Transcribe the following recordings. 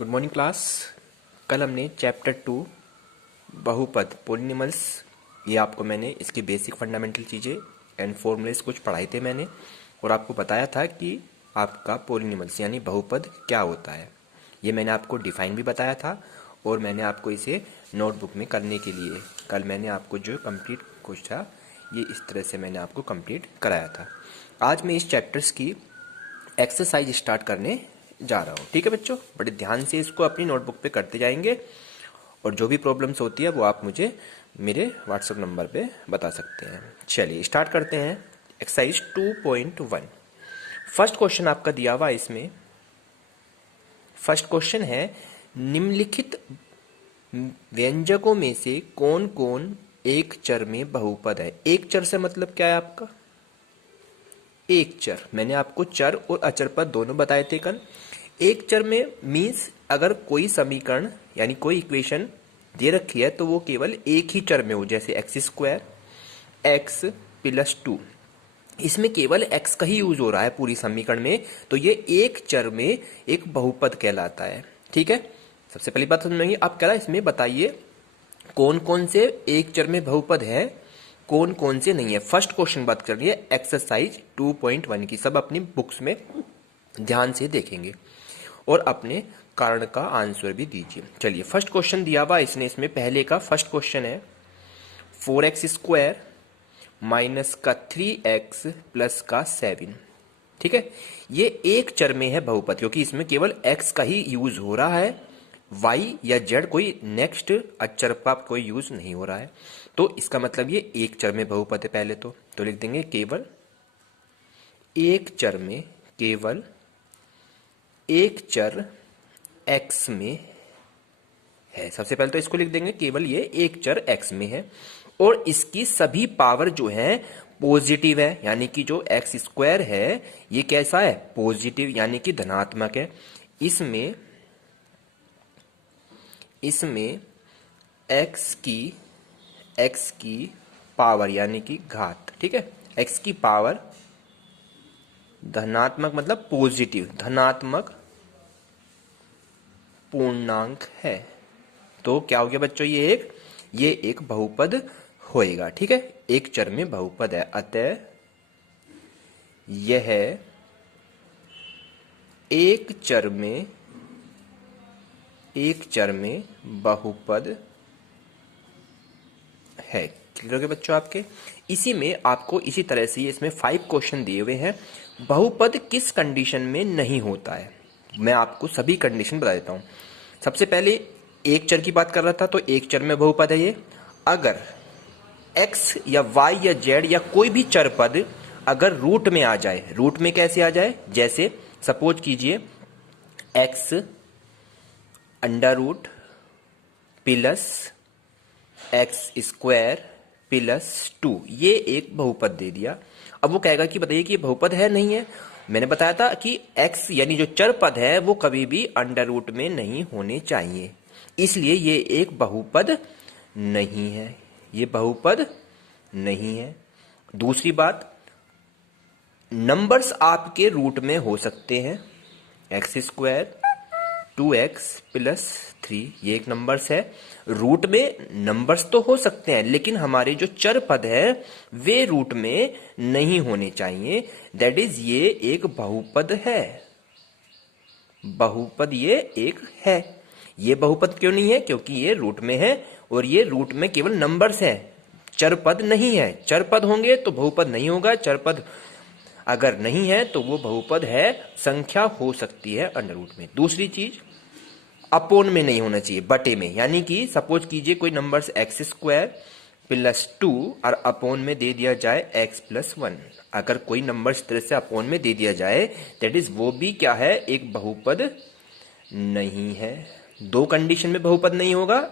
Good morning class. कल हमने chapter 2 बहुपद पॉलिनॉमियल्स, ये आपको मैंने इसके बेसिक फंडामेंटल चीज़ें एंड फॉर्मूलेस कुछ पढ़ाए थे मैंने, और आपको बताया था कि आपका पॉलिनॉमियल्स यानी बहुपद क्या होता है। ये मैंने आपको डिफाइन भी बताया था और मैंने आपको इसे नोटबुक में करने के लिए कल मैंने आपको जो कंप्लीट कुछ था ये इस तरह से मैंने आपको कंप्लीट कराया था। आज मैं इस चैप्टर्स की एक्सरसाइज स्टार्ट करने जा रहा हूँ। ठीक है बच्चों, बड़े ध्यान से इसको अपनी नोटबुक पे करते जाएंगे और जो भी प्रॉब्लम्स होती है वो आप मुझे मेरे व्हाट्सएप नंबर पे बता सकते हैं। चलिए स्टार्ट करते हैं। एक्सरसाइज 2.1 फर्स्ट क्वेश्चन आपका दिया हुआ इसमें। फर्स्ट क्वेश्चन है निम्नलिखित व्यंजकों में से कौन कौन एक चर में बहुपद है। एक चर से मतलब क्या है आपका? एक चर। मैंने आपको चर और अचर पद दोनों बताए थे कल। एक चर में मीन्स अगर कोई समीकरण यानी कोई इक्वेशन दे रखी है तो वो केवल एक ही चर में हो, जैसे एक्स स्क्वायर एक्स प्लस 2, इसमें केवल x का ही यूज हो रहा है पूरी समीकरण में, तो ये एक चर में एक बहुपद कहलाता है। ठीक है, सबसे पहली बात समझेंगे आप क्या इसमें बताइए कौन कौन से एक चर में बहुपद है, कौन कौन से नहीं है। फर्स्ट क्वेश्चन बात कर रही है एक्सरसाइज 2.1 की। सब अपनी बुक्स में ध्यान से देखेंगे और अपने कारण का आंसर भी दीजिए। चलिए फर्स्ट क्वेश्चन दिया हुआ इसने, इसमें पहले का फर्स्ट क्वेश्चन है 4x स्क्वायर माइनस का 3x प्लस का 7। ठीक है, ये एक चर में है बहुपद क्योंकि इसमें केवल x का ही यूज हो रहा है, y या z कोई नेक्स्ट अचर का कोई यूज नहीं हो रहा है, तो इसका मतलब ये एक चर में बहुपद है। पहले तो लिख देंगे केवल एक चर में, केवल एक चर x में है। सबसे पहले तो इसको लिख देंगे केवल ये एक चर x में है और इसकी सभी पावर जो है पॉजिटिव है, यानी कि जो एक्स स्क्वायर है ये कैसा है? पॉजिटिव यानी कि धनात्मक है। इसमें x की पावर यानी कि घात, ठीक है, x की पावर धनात्मक मतलब पॉजिटिव, धनात्मक पूर्णांक है। तो क्या हो गया बच्चों? ये एक बहुपद होएगा। ठीक है, एक चर में बहुपद है, अतः यह एक चर में बहुपद है। क्लियर हो गया बच्चों आपके? इसी में आपको इसी तरह से इसमें 5 क्वेश्चन दिए हुए हैं। बहुपद किस कंडीशन में नहीं होता है, मैं आपको सभी कंडीशन बता देता हूं। सबसे पहले एक चर की बात कर रहा था, तो एक चर में बहुपद है ये अगर x या y या z या कोई भी चर पद अगर रूट में आ जाए। रूट में कैसे आ जाए? जैसे सपोज कीजिए x under root plus x square plus 2, ये एक बहुपद दे दिया। अब वो कहेगा कि बताइए कि ये बहुपद है नहीं है। मैंने बताया था कि x यानी जो चर पद है वो कभी भी अंडर रूट में नहीं होने चाहिए, इसलिए ये एक बहुपद नहीं है, ये बहुपद नहीं है। दूसरी बात, नंबर्स आपके रूट में हो सकते हैं, एक्स स्क्वायर 2x प्लस 3, ये एक नंबर्स है। रूट में नंबर्स तो हो सकते हैं लेकिन हमारे जो चर पद है वे रूट में नहीं होने चाहिए, दैट इज ये एक बहुपद है। बहुपद ये एक है। ये बहुपद क्यों नहीं है? क्योंकि ये रूट में है और ये रूट में केवल नंबर्स है, चर पद नहीं है। चर पद होंगे तो बहुपद नहीं होगा, चर पद अगर नहीं है तो वो बहुपद है, संख्या हो सकती है अंडर रूट में। दूसरी चीज, अपोन में नहीं होना चाहिए, बटे में। यानी कि सपोज कीजिए कोई नंबर्स एक्स स्क्वायर प्लस 2 और अपोन में दे दिया जाए एक्स प्लस 1, अगर कोई नंबर इस तरह से अपोन में दे दिया जाए दैट इज वो भी क्या है? एक बहुपद नहीं है। दो कंडीशन में बहुपद नहीं होगा,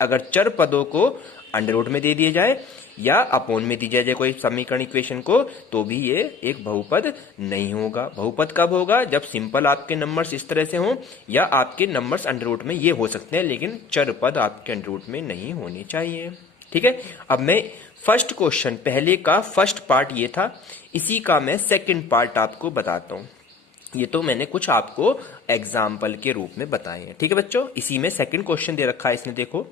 अगर चर पदों को अंडर रूट में दे दिया जाए या अपोन में दी जाए कोई समीकरण इक्वेशन को, तो भी ये एक बहुपद नहीं होगा। बहुपद कब होगा? जब सिंपल आपके नंबर्स इस तरह से हों या आपके नंबर्स अंडर रूट में ये हो सकते हैं लेकिन चर पद आपके अंडर रूट में नहीं होने चाहिए। ठीक है, अब मैं फर्स्ट क्वेश्चन, पहले का फर्स्ट पार्ट ये था, इसी का मैं सेकंड पार्ट आपको बताता हूं। ये तो मैंने कुछ आपको एग्जाम्पल के रूप में बताए हैं। ठीक है बच्चों, इसी में सेकंड क्वेश्चन दे रखा है इसने, देखो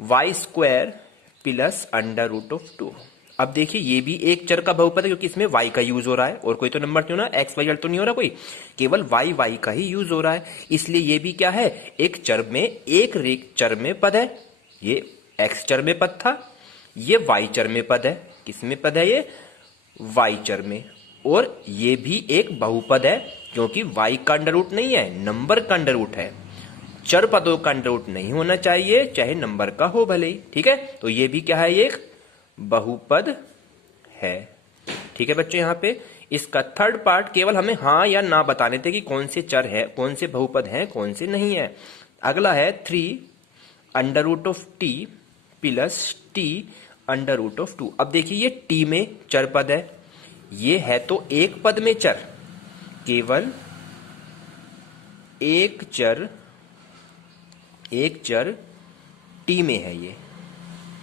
y square plus under root of 2। अब देखिए ये भी एक चर का बहुपद है क्योंकि इसमें y का यूज हो रहा है और कोई तो नंबर क्यों ना एक्स वाई तो नहीं हो रहा कोई, केवल y का ही यूज हो रहा है, इसलिए ये भी क्या है, एक चर में, एक रेख चर में पद है। ये x चर में पद था, ये y चर में पद है। किस में पद है ये, y चर में। और ये भी एक बहुपद है क्योंकि y का अंडर रूट नहीं है, नंबर का अंडर रूट है। चर पदों का अंडर रूट नहीं होना चाहिए, चाहे नंबर का हो भले ही। ठीक है, तो ये भी क्या है, ये एक बहुपद है। ठीक है बच्चों, यहां पे इसका थर्ड पार्ट केवल हमें हाँ या ना बताने थे कि कौन से चर है, कौन से बहुपद हैं, कौन से नहीं है। अगला है 3 under root of t plus t under root of 2। अब देखिए ये टी में चर पद है, ये है तो एक पद में चर, केवल एक चर टी में है ये,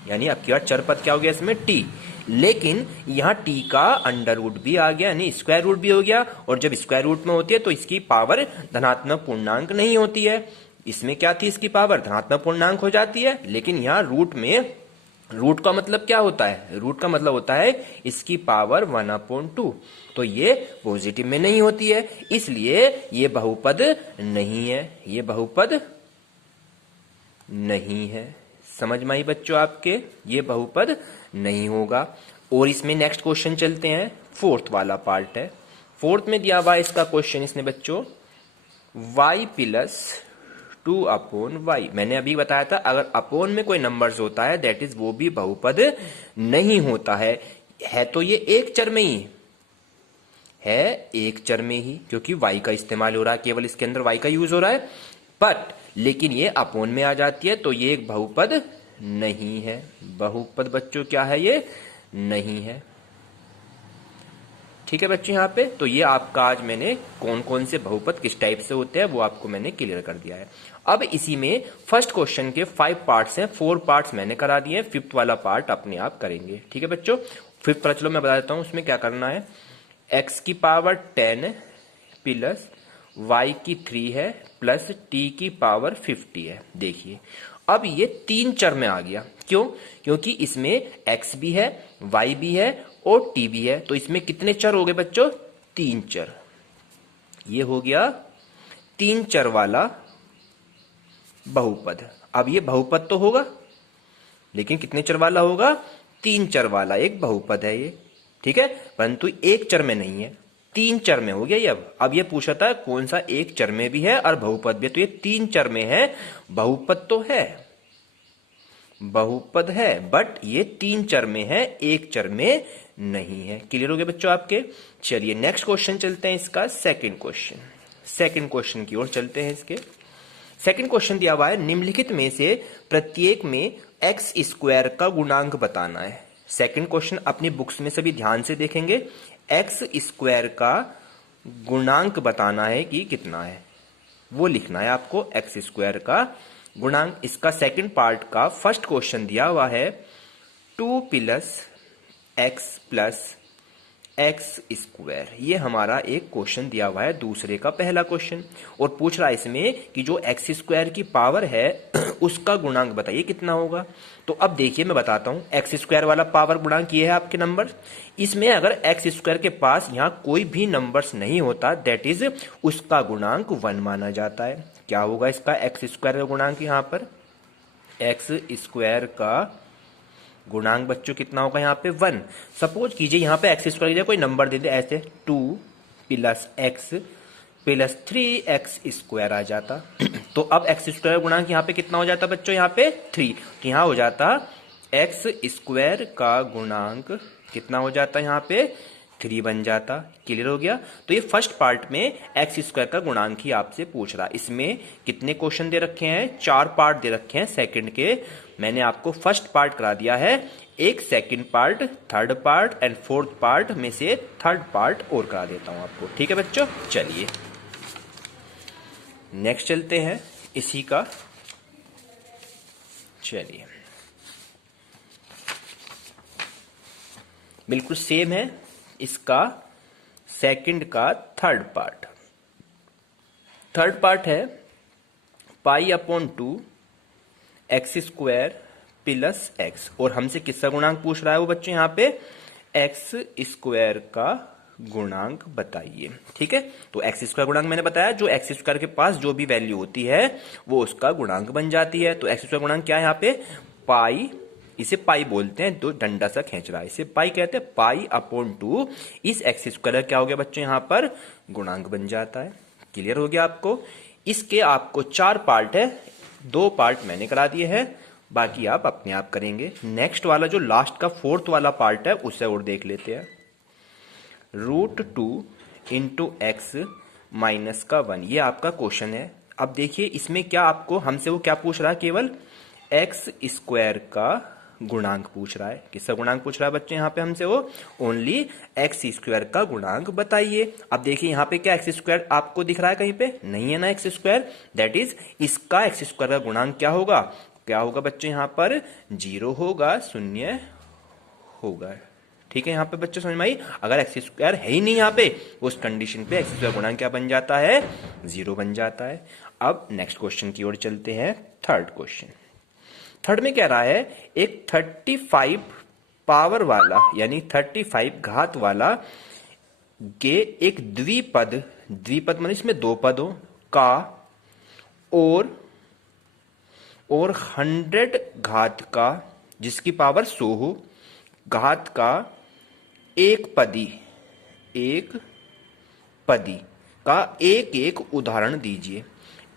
यानी अब क्या चर पद क्या हो गया इसमें, टी। लेकिन यहां टी का अंडर रूट भी आ गया, यानी स्क्वायर रूट भी हो गया, और जब स्क्वायर रूट में होती है तो इसकी पावर धनात्मक पूर्णांक नहीं होती है। इसमें क्या थी, इसकी पावर धनात्मक पूर्णांक हो जाती है, लेकिन यहां रूट में, रूट का मतलब क्या होता है, रूट का मतलब होता है इसकी पावर 1/2, तो ये पॉजिटिव में नहीं होती है, इसलिए ये बहुपद नहीं है, ये बहुपद नहीं है। समझ में आई बच्चों आपके, ये बहुपद नहीं होगा। और इसमें नेक्स्ट क्वेश्चन चलते हैं, फोर्थ वाला पार्ट है। फोर्थ में दिया हुआ इसका क्वेश्चन इसने बच्चों, y प्लस 2/y। मैंने अभी बताया था अगर अपोन में कोई नंबर्स होता है दैट इज वो भी बहुपद नहीं होता है तो ये एक चर में ही है, एक चर में ही, क्योंकि y का इस्तेमाल हो रहा है, केवल इसके अंदर y का यूज हो रहा है, बट लेकिन ये अपोन में आ जाती है तो ये एक बहुपद नहीं है। बहुपद बच्चों क्या है, ये नहीं है। ठीक है बच्चों, यहाँ पे तो ये आपका आज मैंने कौन कौन से बहुपद किस टाइप से होते हैं वो आपको मैंने क्लियर कर दिया है। अब इसी में फर्स्ट क्वेश्चन के 5 पार्ट्स हैं, 4 पार्ट्स मैंने करा दिए हैं, 5th वाला पार्ट अपने आप करेंगे। ठीक है बच्चों, 5th वाला चलो मैं बता देता हूँ, उसमें क्या करना है, x की पावर 10 प्लस y की 3 है प्लस t की पावर 50 है। देखिए अब ये 3 चर में आ गया, क्यों, क्योंकि इसमें x भी है, y भी है और t भी है, तो इसमें कितने चर हो गए बच्चों, 3 चर। ये हो गया 3 चर वाला बहुपद। अब ये बहुपद तो होगा, लेकिन कितने चर वाला होगा, 3 चर वाला एक बहुपद है ये। ठीक है, परंतु एक चर में नहीं है, 3 चर में हो गया ये। अब ये पूछा था कौन सा एक चर में भी है और बहुपद भी है, तो ये 3 चर में है, बहुपद तो है, बहुपद है, बट ये 3 चर में है, एक चर में नहीं है। क्लियर हो गया बच्चों आपके। चलिए नेक्स्ट क्वेश्चन चलते हैं, इसका सेकंड क्वेश्चन की ओर चलते हैं। इसके सेकंड क्वेश्चन दिया हुआ है, निम्नलिखित में से प्रत्येक में एक्स स्क्वायर का गुणांक बताना है। सेकंड क्वेश्चन अपनी बुक्स में सभी ध्यान से देखेंगे, एक्स स्क्वायर का गुणांक बताना है कि कितना है, वो लिखना है आपको, एक्स स्क्वायर का गुणांक। इसका सेकंड पार्ट का फर्स्ट क्वेश्चन दिया हुआ है 2 प्लस एक्स स्क्वायर, ये हमारा एक क्वेश्चन दिया हुआ है, दूसरे का पहला क्वेश्चन, और पूछ रहा है इसमें कि जो एक्स स्क्वायर की पावर है उसका गुणांक बताइए कितना होगा। तो अब देखिए मैं बताता हूं, एक्स स्क्वायर वाला पावर गुणांक ये है आपके नंबर, इसमें अगर एक्स स्क्वायर के पास यहां कोई भी नंबर्स नहीं होता दैट इज उसका गुणांक 1 माना जाता है। क्या होगा इसका एक्स स्क्वायर का गुणांक, यहां पर एक्स स्क्वायर का गुणांक बच्चों कितना होगा यहाँ पे 1। सपोज कीजिए यहाँ पे एक्स स्क्वायर कोई नंबर दे दे ऐसे 2 plus x plus 3x square आ जाता तो अब एक्स स्क्वायर गुणांक यहाँ पे कितना हो जाता बच्चों, यहाँ पे 3, तो यहाँ हो जाता एक्स स्क्वायर का गुणांक कितना हो जाता, यहाँ पे 3 बन जाता। क्लियर हो गया। तो ये फर्स्ट पार्ट में एक्स स्क्वायर का गुणांक ही आपसे पूछ रहा। इसमें कितने क्वेश्चन दे रखे हैं, 4 पार्ट दे रखे हैं सेकंड के। मैंने आपको फर्स्ट पार्ट करा दिया है, एक second part, third part and fourth part में से थर्ड पार्ट और करा देता हूं आपको। ठीक है बच्चों, चलिए नेक्स्ट चलते हैं इसी का। चलिए बिल्कुल सेम है इसका सेकंड का थर्ड पार्ट। थर्ड पार्ट है pi upon 2 x square plus x, और हमसे किसका गुणांक पूछ रहा है वो बच्चे यहाँ पे एक्स स्क्वायर का गुणांक बताइए। ठीक है, तो एक्स स्क्वायर गुणांक मैंने बताया, जो एक्स स्क्वायर के पास जो भी वैल्यू होती है वो उसका गुणांक बन जाती है। तो एक्स स्क्वायर गुणांक क्या है यहाँ पे पाई, इसे पाई बोलते हैं, तो डंडा सा खींच रहा है, इसे पाई कहते हैं। पाई अपॉन 2 इस एक्स स्क्वायर क्या हो गया बच्चों यहाँ पर गुणांक बन जाता है। क्लियर हो गया आपको। इसके आपको 4 पार्ट है, 2 पार्ट मैंने करा दिए हैं, बाकी आप अपने आप करेंगे। नेक्स्ट वाला जो लास्ट का 4th वाला पार्ट है उसे और देख लेते हैं। √2 इंटू एक्स माइनस का 1, ये आपका क्वेश्चन है। अब देखिए इसमें क्या आपको हमसे वो क्या पूछ रहा है, केवल एक्स स्क्वायर का गुणांक पूछ रहा है। किसका गुणांक पूछ रहा है बच्चे यहाँ पे हमसे वो ओनली एक्स स्क्वायर का गुणांक बताइए। अब देखिए यहाँ पे क्या एक्स स्क्वायर आपको दिख रहा है कहीं पे, नहीं है ना एक्स स्क्वायर, दैट इज इसका एक्स स्क्वायर का गुणांक क्या होगा, क्या होगा बच्चे यहाँ पर 0 होगा, 0 होगा। ठीक है, यहाँ पे बच्चे समझ में आई। अगर एक्स स्क्वायर है ही नहीं यहाँ पे, उस कंडीशन पे एक्स स्क्वायर गुणांक क्या बन जाता है 0 बन जाता है। अब नेक्स्ट क्वेश्चन की ओर चलते हैं। थर्ड क्वेश्चन, थर्ड में कह रहा है एक 35 पावर वाला यानी 35 घात वाला के एक द्विपद, द्विपद मतलब इसमें 2 पदों का और 100 घात का जिसकी पावर 100 हो, घात का एक पदी का एक एक उदाहरण दीजिए।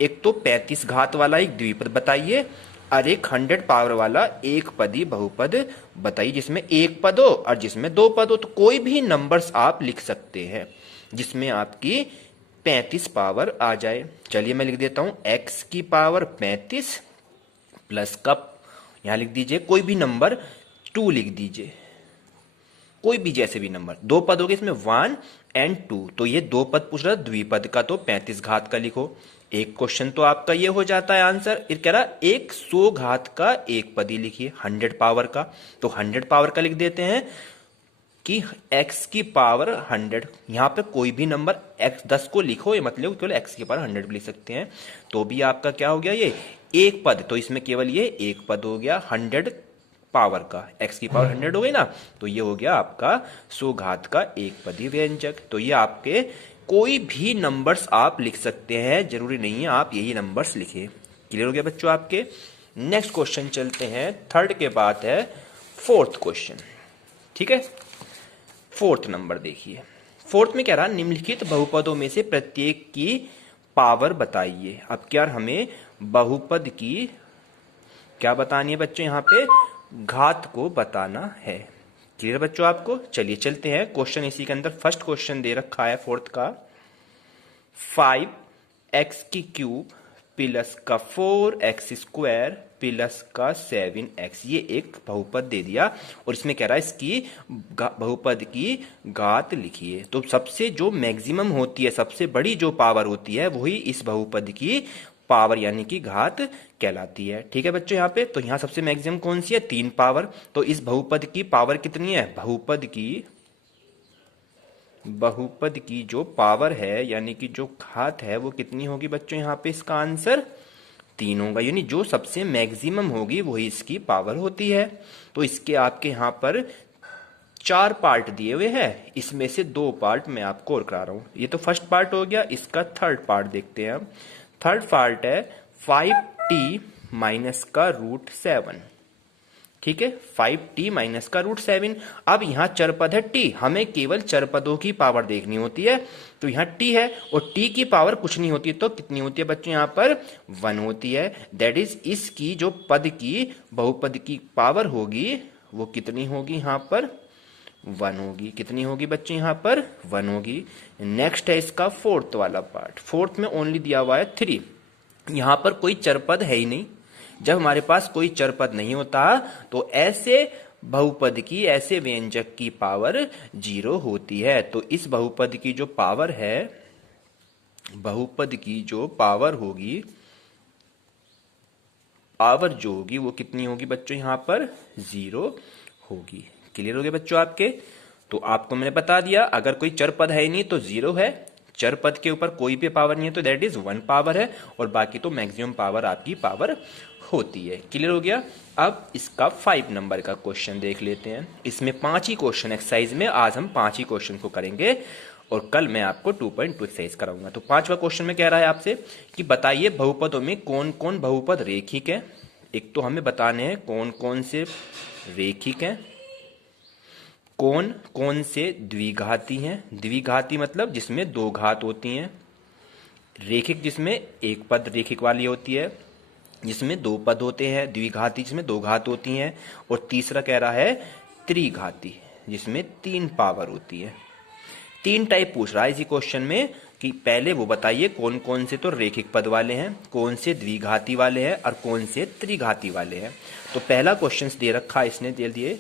एक तो 35 घात वाला एक द्विपद बताइए और एक 100 पावर वाला एक पदी बहुपद बताइए जिसमें एक पद हो और जिसमें 2 पद हो। तो कोई भी नंबर्स आप लिख सकते हैं जिसमें आपकी 35 पावर आ जाए। चलिए मैं लिख देता हूं x की पावर 35 प्लस का यहां लिख दीजिए कोई भी नंबर 2 लिख दीजिए, कोई भी जैसे भी नंबर। 2 पद हो गए इसमें 1 और 2, तो ये 2 पद पूछ रहा है द्विपद का, तो 35 घात का लिखो। एक क्वेश्चन तो आपका ये हो जाता है आंसर। फिर कह रहा 100 घात का एक पदी लिखिए 100 पावर का, तो 100 पावर का लिख देते हैं कि x की पावर 100। यहां पे कोई भी नंबर x 10 को लिखो, ये मतलब केवल x की पावर 100 लिख सकते हैं, तो भी आपका क्या हो गया ये एक पद, तो इसमें केवल ये एक पद हो गया 100 पावर का, x की पावर 100 हो गई ना, तो ये हो गया आपका 100 घात का एक पदी व्यंजक। तो ये आपके कोई भी नंबर्स आप लिख सकते हैं, जरूरी नहीं है आप यही नंबर्स लिखें। क्लियर हो गया बच्चों आपके। नेक्स्ट क्वेश्चन चलते हैं, थर्ड के बाद है 4th क्वेश्चन। ठीक है, 4th नंबर देखिए। 4th में कह रहा निम्नलिखित बहुपदों में से प्रत्येक की पावर बताइए। अब क्या हमें बहुपद की क्या बतानी है बच्चों, यहाँ पे घात को बताना है। क्लियर बच्चों आपको। चलिए चलते हैं क्वेश्चन इसी के अंदर। फर्स्ट क्वेश्चन दे रखा है 4th का 5x की क्यूब प्लस का 4x स्क्वायर प्लस का 7x, ये एक बहुपद दे दिया और इसमें कह रहा है इसकी बहुपद की घात लिखिए। तो सबसे जो मैक्सिमम होती है, सबसे बड़ी जो पावर होती है वही इस बहुपद की पावर यानी कि घात कहलाती है। ठीक है बच्चों यहाँ पे, तो यहाँ सबसे मैक्सिमम कौन सी है 3 पावर, तो इस बहुपद की पावर कितनी है, बहुपद की जो पावर है यानी कि जो घात है वो कितनी होगी बच्चों, यहाँ पे इसका आंसर 3 होगा, यानी जो सबसे मैक्सिमम होगी वही इसकी पावर होती है। तो इसके आपके यहाँ पर 4 पार्ट दिए हुए हैं, इसमें से 2 पार्ट मैं आपको और करा रहा हूं। ये तो फर्स्ट पार्ट हो गया, इसका थर्ड पार्ट देखते हैं हम। थर्ड पार्ट है 5t माइनस का √7। ठीक है, 5t माइनस का √7। अब यहाँ चरपद है t, हमें केवल चरपदों की पावर देखनी होती है, तो यहाँ t है और t की पावर कुछ नहीं होती, तो कितनी होती है बच्चों यहाँ पर 1 होती है। दैट इज इसकी जो पद की बहुपद की पावर होगी वो कितनी होगी यहाँ पर 1 होगी। कितनी होगी बच्चों यहाँ पर 1 होगी। नेक्स्ट है इसका 4th वाला पार्ट। 4th में ओनली दिया हुआ है 3, यहाँ पर कोई चरपद है ही नहीं। जब हमारे पास कोई चरपद नहीं होता तो ऐसे बहुपद की, ऐसे व्यंजक की पावर 0 होती है। तो इस बहुपद की जो पावर है, बहुपद की जो पावर होगी, पावर जो होगी वो कितनी होगी बच्चों यहाँ पर 0 होगी। क्लियर हो गया बच्चों आपके। तो आपको मैंने बता दिया अगर कोई चर पद है ही नहीं तो 0 है, चर पद के ऊपर कोई भी पावर नहीं है तो दैट इज 1 पावर है, और बाकी तो मैक्सिमम पावर आपकी पावर होती है। क्लियर हो गया। अब इसका 5 नंबर का क्वेश्चन देख लेते हैं। इसमें 5 ही क्वेश्चन एक्सरसाइज में, आज हम 5 ही क्वेश्चन को करेंगे और कल मैं आपको 2.2 एक्सरसाइज कराऊंगा। तो 5वां क्वेश्चन में कह रहा है आपसे कि बताइए बहुपदों में कौन कौन बहुपद रेखिक है। एक तो हमें बताने हैं कौन कौन से रेखिक हैं, कौन कौन से द्विघाती हैं। द्विघाती मतलब जिसमें 2 घात होती हैं, रेखिक जिसमें एक पद रेखिक वाली होती है, जिसमें 2 पद होते हैं, द्विघाती जिसमें 2 घात होती हैं, और तीसरा कह रहा है त्रिघाती जिसमें 3 पावर होती है। 3 टाइप पूछ रहा है इसी क्वेश्चन में कि पहले वो बताइए कौन कौन से तो रेखिक पद वाले हैं, कौन से द्विघाती वाले हैं और कौन से त्रिघाती वाले हैं। तो पहला क्वेश्चन दे रखा है, इसने दे दिए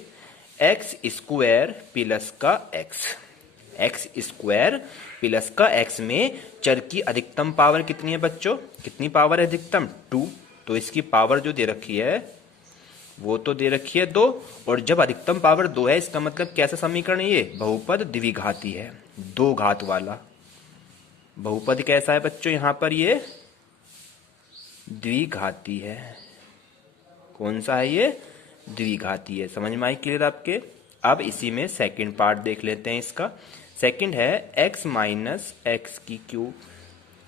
एक्स स्क्वायर प्लस का एक्स स्क्वायर प्लस का एक्स में चर की अधिकतम पावर कितनी है बच्चों, कितनी पावर है अधिकतम 2, तो इसकी पावर जो दे रखी है वो तो दे रखी है 2, और जब अधिकतम पावर 2 है इसका मतलब कैसा समीकरण है ये, बहुपद द्विघाती है, 2 घात वाला बहुपद। कैसा है बच्चों यहां पर, ये द्विघाती है। कौन सा है ये, द्विघाती है। समझ में आई क्लियर आपके। अब इसी में सेकंड पार्ट देख लेते हैं इसका। सेकंड है x माइनस एक्स की क्यूब।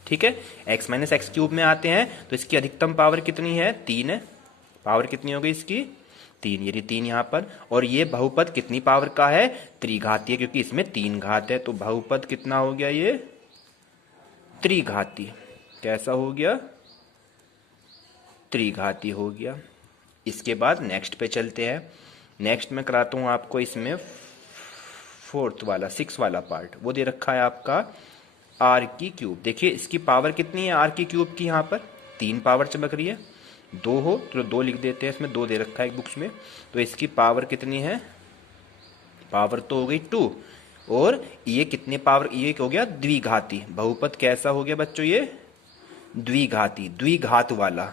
ठीक है, x माइनस एक्स क्यूब में आते हैं तो इसकी अधिकतम पावर कितनी है, 3 है। पावर कितनी हो गई इसकी, 3, यदि 3 यहां पर, और ये बहुपद कितनी पावर का है, त्रिघाती है, क्योंकि इसमें 3 घात है, तो बहुपद कितना हो गया ये, त्रिघाती। कैसा हो गया, त्रिघाती हो गया। इसके बाद नेक्स्ट पे चलते हैं। नेक्स्ट में कराता हूं आपको इसमें 4th वाला 6 वाला पार्ट। वो दे रखा है आपका आर की क्यूब। देखिए इसकी पावर कितनी है आर की क्यूब की, यहाँ पर 3 पावर चमक रही है, 2 हो तो 2 लिख देते हैं, इसमें 2 दे रखा है बुक्स में। तो इसकी पावर कितनी है, पावर तो हो गई 2, और ये कितने पावर, ये हो गया द्विघाती। बहुपद कैसा हो गया बच्चों, ये द्विघाती, द्विघात वाला,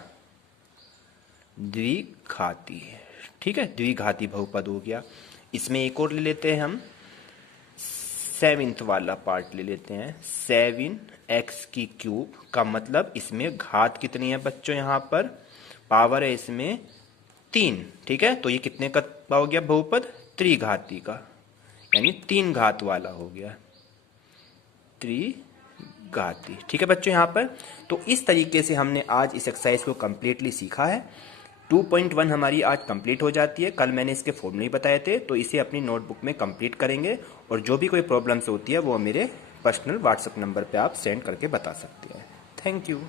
द्विघाती। ठीक है, द्विघाती बहुपद हो गया। इसमें एक और ले लेते हैं हम, 7th वाला पार्ट ले लेते हैं। 7x की क्यूब का मतलब इसमें घात कितनी है बच्चों, यहां पर पावर है इसमें 3। ठीक है, तो ये कितने का हो गया बहुपद, त्रिघाती का, यानी 3 घात वाला हो गया, त्रिघाती। ठीक है बच्चों यहाँ पर। तो इस तरीके से हमने आज इस एक्सरसाइज को कंप्लीटली सीखा है। 2.1 हमारी आज कंप्लीट हो जाती है। कल मैंने इसके फॉर्मूले बताए थे, तो इसे अपनी नोटबुक में कंप्लीट करेंगे, और जो भी कोई प्रॉब्लम्स होती है वो मेरे पर्सनल व्हाट्सएप नंबर पे आप सेंड करके बता सकते हैं। Thank you.